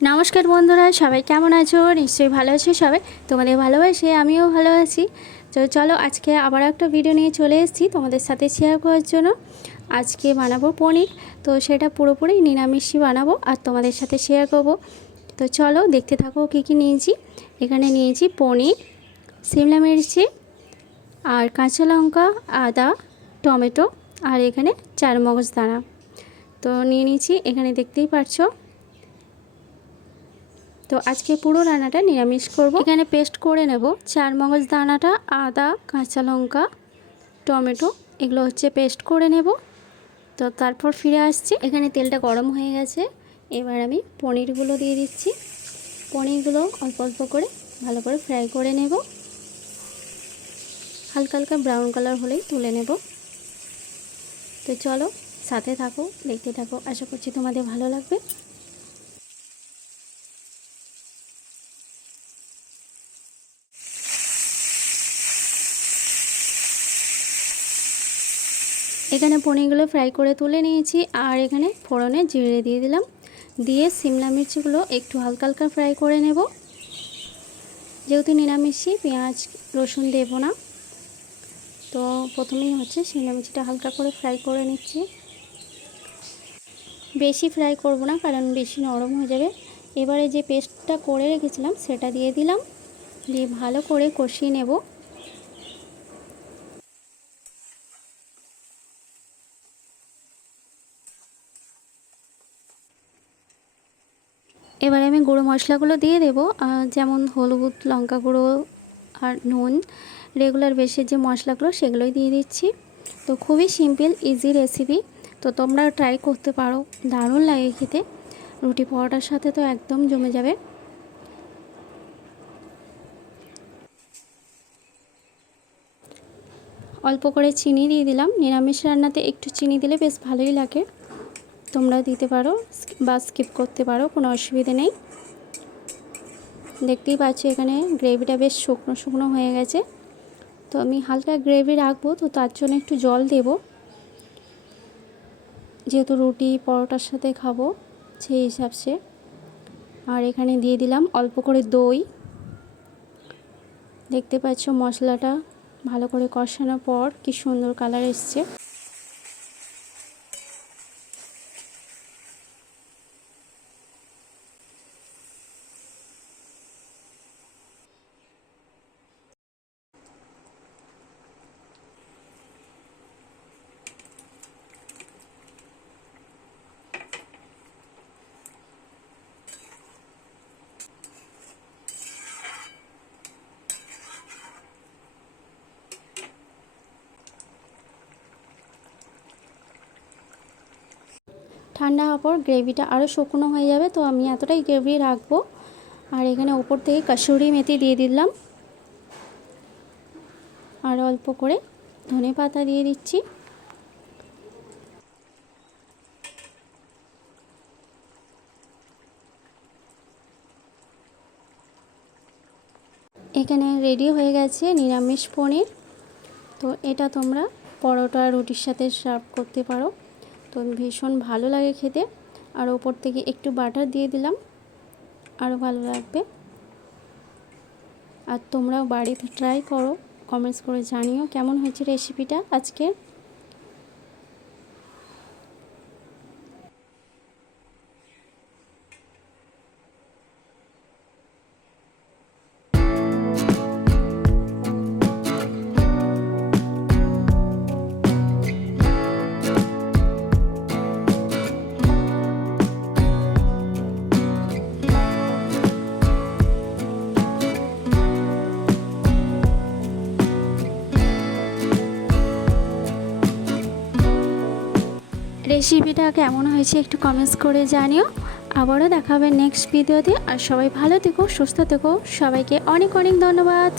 নমস্কার বন্ধুরা, সবাই কেমন আছো? নিশ্চয়ই ভালো আছো সবাই। তোমাদের ভালোবাসে আমিও ভালো আছি। তো চলো, আজকে আবার একটা ভিডিও নিয়ে চলে এসেছি তোমাদের সাথে শেয়ার করার জন্য। আজকে বানাবো পনির, তো সেটা পুরোপুরি নিরামিষই বানাবো আর তোমাদের সাথে শেয়ার করব। তো চলো দেখতে থাকো কী কী নিয়েছি। এখানে নিয়েছি পনির, শিমলা মির্চি আর কাঁচা লঙ্কা, আদা, টমেটো আর এখানে চারমগজ দানা। তো নিয়ে নিয়েছি, এখানে দেখতেই পারছো। তো আজকে পুরো রান্নাটা নিরামিষ করব। এখানে পেস্ট করে নেব চারমগজ দানাটা, আদা, কাঁচা লঙ্কা, টমেটো, এগুলো হচ্ছে পেস্ট করে নেব। তো তারপর ফিরে আসছি। এখানে তেলটা গরম হয়ে গেছে, এবার আমি পনিরগুলো দিয়ে দিচ্ছি। পনিরগুলো অল্প অল্প করে ভালো করে ফ্রাই করে নেব, হালকা হালকা ব্রাউন কালার হলেই তুলে নেব। তো চলো সাথে থাকো, দেখতে থাকো, আশা করছি তোমাদের ভালো লাগবে। এখানে পনিরগুলো ফ্রাই করে তুলে নিয়েছি আর এখানে ফোড়নে জিরে দিয়ে দিলাম, দিয়ে শিমলা মির্চগুলো একটু হালকা হালকা ফ্রাই করে নেব। যেহেতু নিরামিষই, পেঁয়াজ রসুন দেব না, তো প্রথমেই হচ্ছে শিমলা মির্চটা হালকা করে ফ্রাই করে নিচ্ছি। বেশি ফ্রাই করব না, কারণ বেশি নরম হয়ে যাবে। এবারে যে পেস্টটা করে রেখেছিলাম সেটা দিয়ে দিলাম, দিয়ে ভালো করে কষিয়ে নেব। এবারে আমি গুঁড়ো মশলাগুলো দিয়ে দেবো, যেমন হলুদ, লঙ্কা গুঁড়ো আর নুন, রেগুলার বেসের যে মশলাগুলো সেগুলোই দিয়ে দিচ্ছি। তো খুবই সিম্পল ইজি রেসিপি, তো তোমরা ট্রাই করতে পারো, দারুণ লাগে খেতে। রুটি পরোটার সাথে তো একদম জমে যাবে। অল্প করে চিনি দিয়ে দিলাম, নিরামিষ রান্নাতে একটু চিনি দিলে বেশ ভালোই লাগে। তোমরা দিতে পারো বা স্কিপ করতে পারো, কোনো অসুবিধে নেই। দেখতেই পাচ্ছি এখানে গ্রেভিটা বেশ শুকনো শুকনো হয়ে গেছে। তো আমি হালকা গ্রেভি রাখবো, তো তার জন্য একটু জল দেব, যেহেতু রুটি পরোটার সাথে খাবো সেই হিসাবে। আর এখানে দিয়ে দিলাম অল্প করে দই। দেখতে পাচ্ছ মশলাটা ভালো করে কষানোর পর কি সুন্দর কালার এসছে। ঠান্ডা হওয়ার পর গ্রেভিটা আরও শুকনো হয়ে যাবে, তো আমি এতটাই গ্রেভি রাখবো। আর এখানে ওপর থেকে কসুরি মেথি দিয়ে দিলাম, আর অল্প করে ধনে পাতা দিয়ে দিচ্ছি। এখানে রেডি হয়ে গেছে নিরামিষ পনির। তো এটা তোমরা পরোটা রুটির সাথে সার্ভ করতে পারো, তো ভীষণ ভালো লাগে খেতে। আর ওপর থেকে একটু বাটার দিয়ে দিলাম, আরও ভালো লাগবে। আর তোমরাও বাড়িতে ট্রাই করো, কমেন্টস করে জানিও কেমন হয়েছে রেসিপিটা আজকে। রেসিপিটা কেমন হয়েছে একটু কমেন্টস করে জানিও। আবারও দেখাবে নেক্সট ভিডিওতে। আর সবাই ভালো থেকো, সুস্থ থেকো, সবাইকে অনেক অনেক ধন্যবাদ।